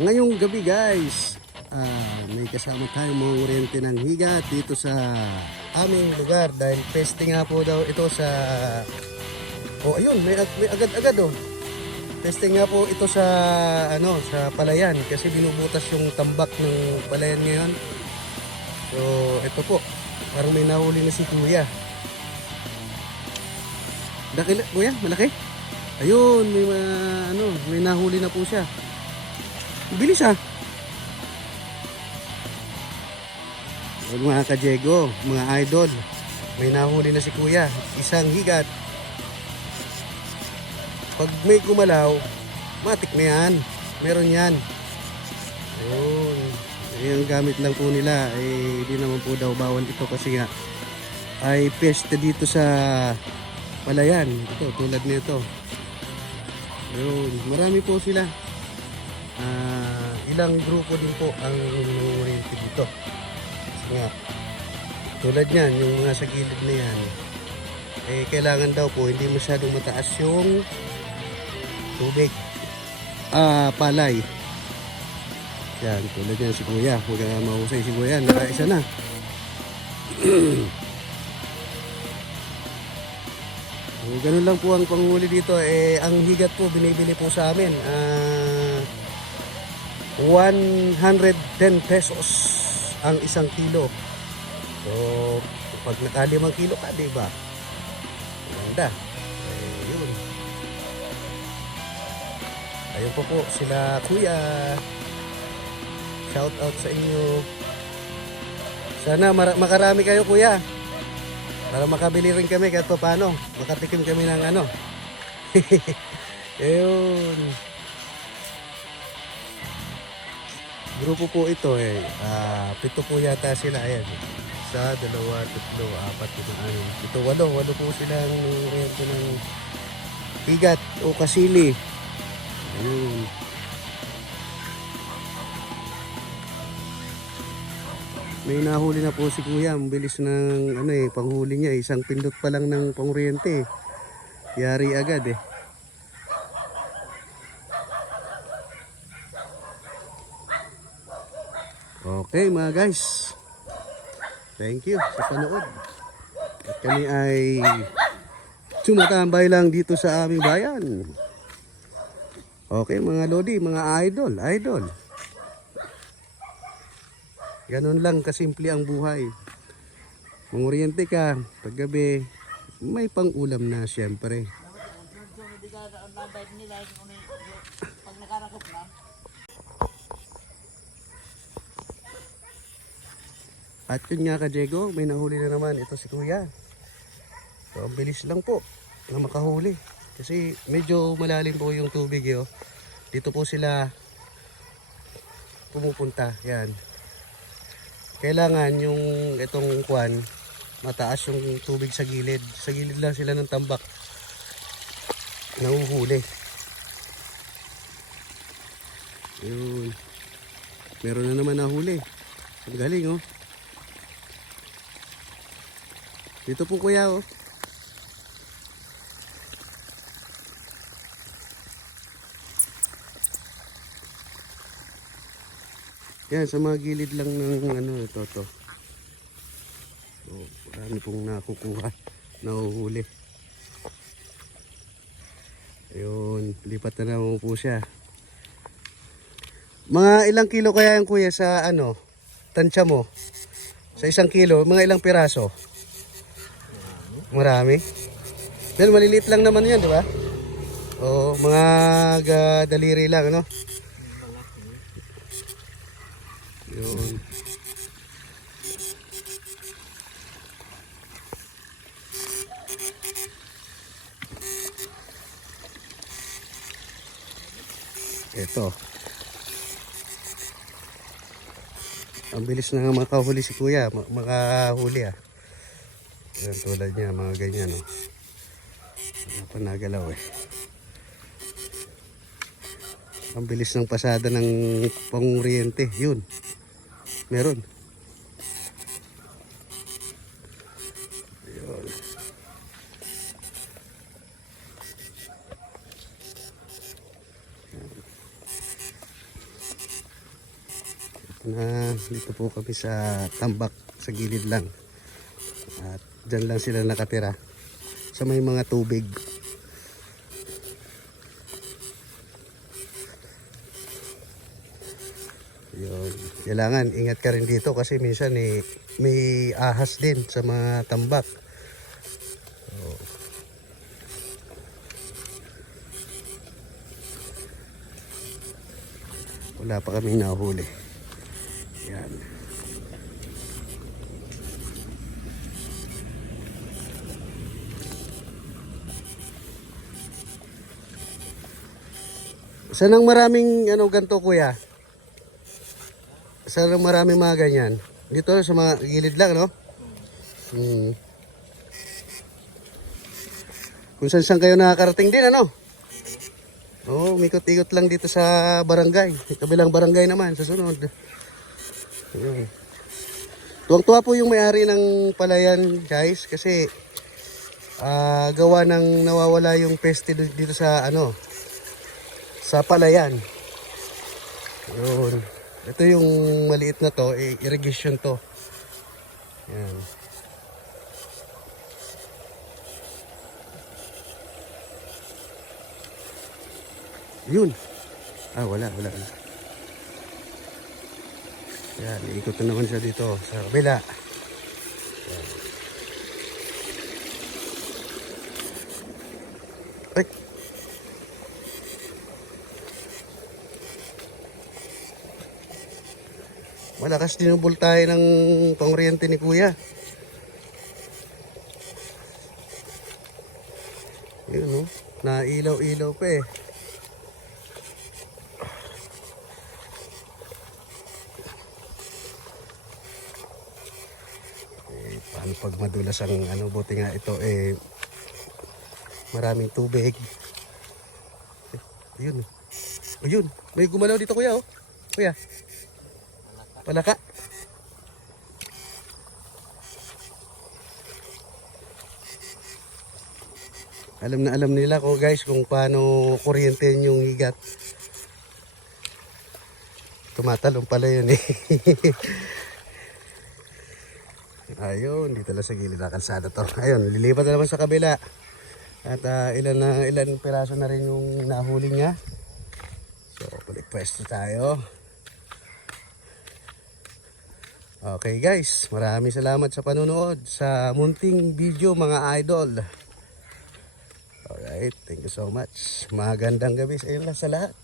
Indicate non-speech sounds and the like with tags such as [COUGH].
Ngayong gabi guys, ah, may kasama tayong mga oriente ng higa dito sa aming lugar dahil peste nga po daw ito sa Oh ayun, may, may agad-agad oh. Peste nga po ito sa ano, sa palayan kasi binubutas yung tambak ng palayan ngayon. So, ito po. Parang may nahuli na si Kuya. Dakil, Kuya, malaki? Ayun, may ma- ano, may nahuli na po siya. Bilis ah. Huwag mga kajego, mga idol. May nahuli na si kuya. Isang higat. Pag may gumalaw, matik na yan. Meron yan. Ayun. Yung gamit lang po nila, eh, di naman po daw bawal ito kasi nga ay peste dito sa palayan. Ito, tulad nito. Ayun, marami po sila. Ilang grupo din po ang oriente dito. Kasi nga, tulad niyan, yung mga sa gilid na yan, eh, kailangan daw po hindi masyadong mataas yung tubig. Ah, palay. Yan, tulad yan si Kuya. Huwag ka mahusay si Kuya. Nakaisa na. So, [CLEARS THROAT] ganun lang po ang panghuli dito. Eh, ang higat po, binibili po sa amin. Ah, 110 pesos ang isang kilo. So, pag nakalimang kilo ka, di ba? Maganda. Eh, yun. Ayun po po, sila kuya. Shout out sa inyo. Sana makarami kayo kuya. Para makabili rin kami kahit pa paano. Makatikim kami ng ano. [LAUGHS] Ayun. Grupo po ito eh. Ah, pito po yata sila. Ayan. Isa, dalawa, tatlo, apat, ito, anim. Ito, walo. Walo po silang rento ng higat o kasili. Ayun. May nahuli na po si Kuya. Ang bilis ng ano eh, panghuli niya. Isang pindot pa lang ng pangoriente. Yari agad eh. Okay mga guys. Thank you sa panood. At kami ay sumatambay lang dito sa aming bayan. Okay mga lodi, mga idol, idol. Ganun lang kasimple ang buhay. Mangoriente ka, paggabi, may pang-ulam na siyempre. At yun nga ka Diego, may nahuli na naman ito si Kuya. So, ang bilis lang po na makahuli. Kasi medyo malalim po yung tubig yo. Dito po sila pumupunta. Yan. Kailangan yung itong kwan, mataas yung tubig sa gilid. Sa gilid lang sila ng tambak. Nahuhuli. Yun. Meron na naman nahuli. Ang galing oh. Dito po kuya oh. Yan, sa mga gilid lang ng ano ito to. So, marami pong nakukuha. [LAUGHS] Nahuhuli. Ayun, lipat na naman po siya. Mga ilang kilo kaya yung kuya sa ano, tansya mo? Sa isang kilo, mga ilang piraso? Marami. Dahil maliliit lang naman yan, di ba? Oo, mga ga- daliri lang, ano? Yun. Ito. Ang bilis na nga makahuli si kuya. ma- Makahuli ah. Yan tulad niya, mga ganyan. Oh. Ano pa nagalaw eh. Ang bilis ng pasada ng pangoriente. Yun. Meron. Yun. na dito po kami sa tambak sa gilid lang. At dyan lang sila nakatira sa may mga tubig. Yun. Kailangan ingat ka rin dito kasi minsan eh, may ahas din sa mga tambak. So, wala pa kaming nahuli. Yan. Saan ang maraming ano ganto kuya? Saan ang maraming mga ganyan? Dito sa mga gilid lang, no? Hmm. Kung saan saan kayo nakakarating din, ano? Oo, oh, mikot-ikot lang dito sa barangay. Kabilang barangay naman, sa sunod. Ayun. Tuwang-tuwa po yung may-ari ng palayan, guys, kasi ah, gawa ng nawawala yung peste dito sa ano sa palayan. Yun. Ito yung maliit na to, eh, irrigation to. Yan. Yun. Ah, wala, wala. wala. Yan, iikot na naman siya dito sa kabila. Yan. Ay, Malakas dinubol tayo ng pangoriente ni kuya. Yun no, nailaw-ilaw pa eh. Eh, paano pag madulas ang ano, buti nga ito eh, maraming tubig. Eh, ayun. Ayun, may gumalaw dito kuya oh. Kuya. Palaka. Alam na alam nila ko guys kung paano kuryente yung higat. Tumatalong pala yun eh. [LAUGHS] Ayun, dito lang sa gilid ng kalsada to. Ayun, lilipat na naman sa kabila. At ah, ilan na ilan piraso na rin yung nahuli niya. So, balik pwesto tayo. Okay guys, maraming salamat sa panonood sa munting video mga idol. Alright, thank you so much. Magandang gabi sa inyo sa lahat.